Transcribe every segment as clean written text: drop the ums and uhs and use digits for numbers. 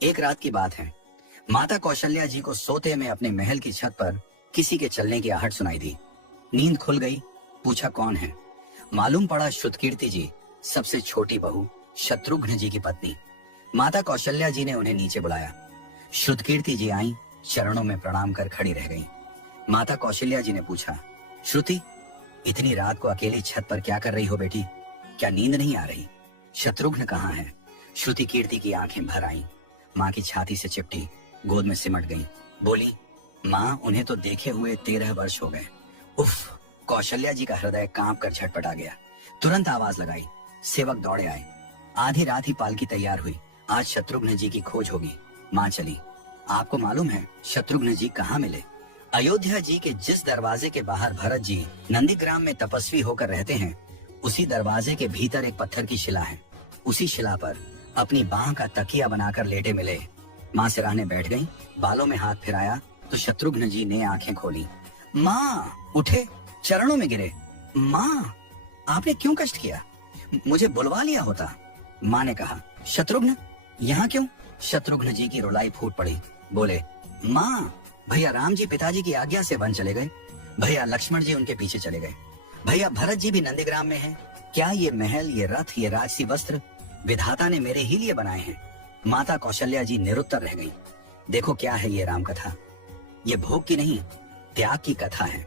एक रात की बात है। माता कौशल्या जी को सोते में अपने महल की छत पर किसी के चलने की आहट सुनाई दी। नींद खुल गई। पूछा कौन है। मालूम पड़ा श्रुतकीर्ति जी, सबसे छोटी बहू, शत्रुघ्न जी की पत्नी। माता कौशल्या जी ने उन्हें नीचे बुलाया। श्रुतकीर्ति जी आई, चरणों में प्रणाम कर खड़ी रह गईं। माता कौशल्या जी ने पूछा, श्रुति, इतनी रात को अकेली छत पर क्या कर रही हो बेटी? क्या नींद नहीं आ रही? शत्रुघ्न कहाँ है? श्रुति कीर्ति की आंखें भर आईं। माँ की छाती से चिपटी, गोद में सिमट गईं। बोली, माँ, उन्हें तो देखे हुए 13 वर्ष हो गए। उफ! कौशल्या जी का हृदय कांप कर झटपटा गया। तुरंत आवाज लगाई। सेवक दौड़े आए। आधी रात ही पालकी तैयार हुई। आज शत्रुघ्न जी की खोज होगी। माँ चली। आपको मालूम है शत्रुघ्न जी कहाँ मिले? अयोध्या जी के जिस दरवाजे के बाहर भरत जी नंदीग्राम में तपस्वी होकर रहते हैं, उसी दरवाजे के भीतर एक पत्थर की शिला है। उसी शिला पर अपनी बाह का तकिया बनाकर लेटे मिले। माँ सिराहने बैठ गईं, बालों में हाथ फिराया तो शत्रुघ्न जी ने आंखें खोली। माँ! उठे, चरणों में गिरे। माँ, आपने क्यों कष्ट किया? मुझे बुलवा लिया होता। माँ ने कहा, शत्रुघ्न यहाँ क्यों? शत्रुघ्न जी की रुलाई फूट पड़ी। बोले, माँ, भैया राम जी पिताजी की आज्ञा से वन चले गए। भैया लक्ष्मण जी उनके पीछे चले गए। भैया भरत जी भी नंदीग्राम में हैं। क्या ये महल, ये रथ, ये राजसी वस्त्र विधाता ने मेरे ही लिए बनाए हैं? माता कौशल्या जी निरुत्तर रह गईं। देखो क्या है ये राम कथा। ये भोग की नहीं, त्याग की कथा है।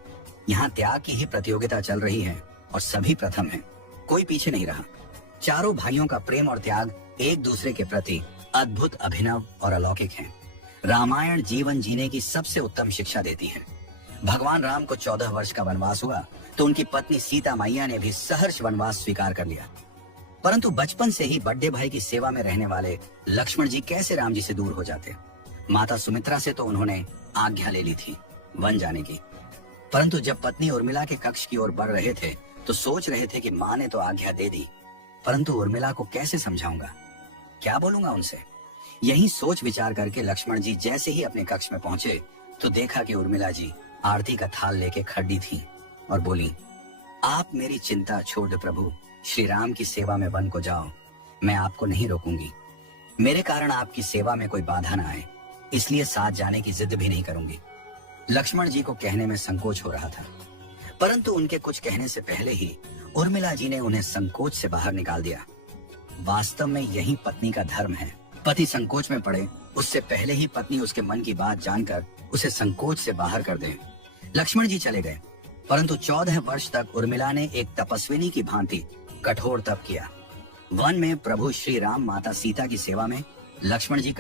यहाँ त्याग की ही प्रतियोगिता चल रही है और सभी प्रथम हैं। कोई पीछे नहीं रहा। चारों भाइयों का प्रेम और त्याग एक दूसरे के प्रति अद्भुत, अभिनव और अलौकिक है। रामायण जीवन जीने की सबसे उत्तम शिक्षा देती है। भगवान राम को 14 वर्ष का वनवास हुआ तो उनकी पत्नी सीता मैया ने भी सहर्ष वनवास स्वीकार कर लिया। परंतु बचपन से ही बड़े भाई की सेवा में रहने वाले लक्ष्मण जी कैसे राम जी से दूर हो जाते? माता सुमित्रा से तो उन्होंने आज्ञा ले ली थी वन जाने की, परंतु जब पत्नी उर्मिला के कक्ष की ओर बढ़ रहे थे तो सोच रहे थे कि माँ ने तो आज्ञा दे दी, परंतु उर्मिला को कैसे समझाऊंगा, क्या बोलूंगा उनसे? यही सोच विचार करके लक्ष्मण जी जैसे ही अपने कक्ष में पहुंचे तो देखा कि उर्मिला जी आरती का थाल लेके खड़ी थी और बोली, आप मेरी चिंता छोड़ दो प्रभु, श्री राम की सेवा में वन को जाओ। मैं आपको नहीं रोकूंगी। मेरे कारण आपकी सेवा में कोई बाधा न आए, इसलिए साथ जाने की जिद भी नहीं करूंगी। लक्ष्मण जी को कहने में संकोच हो रहा था, परंतु उनके कुछ कहने से पहले ही उर्मिला जी ने उन्हें संकोच से बाहर निकाल दिया। वास्तव में यही पत्नी का धर्म है। पति संकोच में पड़े उससे पहले ही पत्नी उसके मन की बात जानकर उसे संकोच से बाहर कर दे। लक्ष्मण जी चले गए, परंतु 14 वर्ष तक उर्मिला ने एक तपस्विनी की भांति कठोर तप किया। वन में प्रभु श्री राम माता सीता की सेवा में लक्ष्मण जी